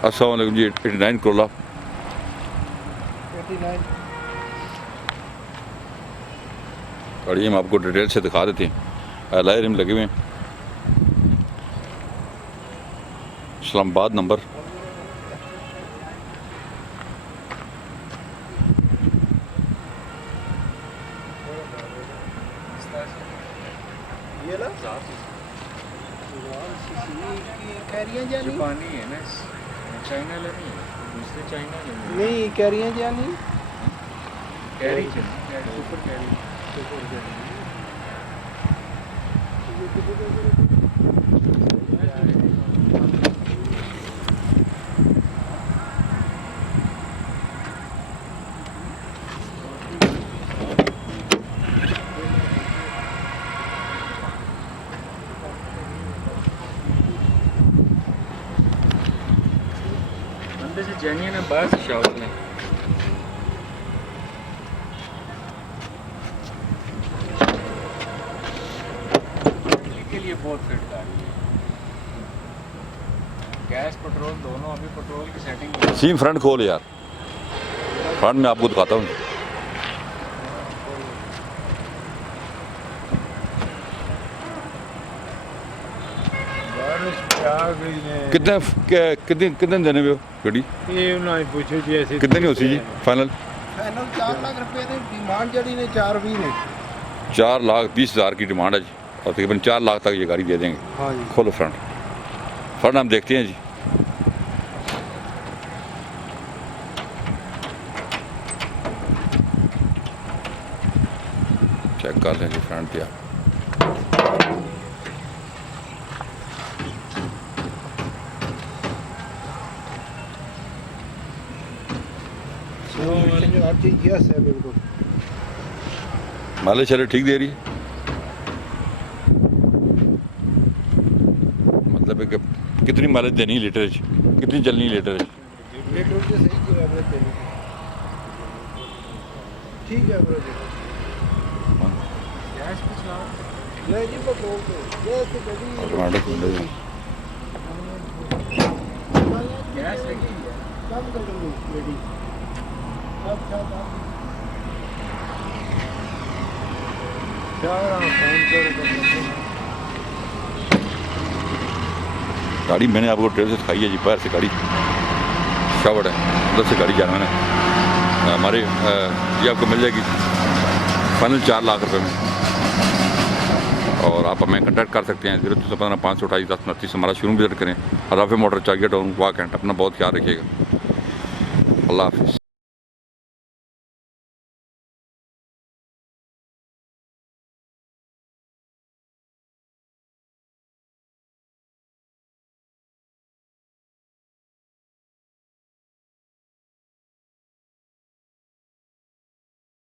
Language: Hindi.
अस्सलाम वालेकुम जी। 89 करोला 89 गाड़ी हम आपको डिटेल से दिखा देते हैं। एलआई रिम लगे हुए हैं। इस्लामाबाद नंबर। ये ला कैरियर जानी जापानी है ना, चाइना नहीं है, दूसरे चाइना नहीं कैरियर जानी कैरी सुपर कैरी। अंदर से जेन्युइन है, बाहर से शावल है। के लिए बहुत फिट गाड़ी है। गैस पेट्रोल दोनों, अभी पेट्रोल की सेटिंग सीम फ्रंट खोल यार, फ्रंट में आपको दिखाता हूँ। कितने कितने देने पे हो गड्डी? ये ना पूछो जी, ऐसे कितने की होती जी फाइनल? फाइनल 4 लाख रुपए ਦੀ डिमांड जड़ी ने 420 ने 4,20,000 की डिमांड है जी, और तकरीबन 4 लाख तक ये गाड़ी दे देंगे। हाँ जी खोलो फ्रंट। फ्रंट हम देखते हैं जी। चेक कर लें जी फ्रंट पे आप। आज यस है बिल्कुल। माइलेज चले ठीक दे रही है, मतलब है कि कितनी माइलेज देनी है लीटर, कितनी चलनी है लीटर? पेट्रोल से सही की एवरेज देनी ठीक है एवरेज गैस पे चला। ये जी पेट्रोल पे गैस से कभी गैस लगी है। कम कर दो रेडी सब सब फोन कर गाड़ी मैंने आपको ट्रेन से दिखाई है जी, बाहर से गाड़ी शावट है, अंदर से गाड़ी जाना है हमारे। ये आपको मिल जाएगी फाइनल 4 लाख रुपए में, और आप हमें कांटेक्ट कर सकते हैं 0215 528 1029। हमारा शोरूम विजिट करें। हराफे मोटर चाहिए टाउन वाकैंट। अपना बहुत ख्याल रखिएगा। अल्लाह हाफिज़।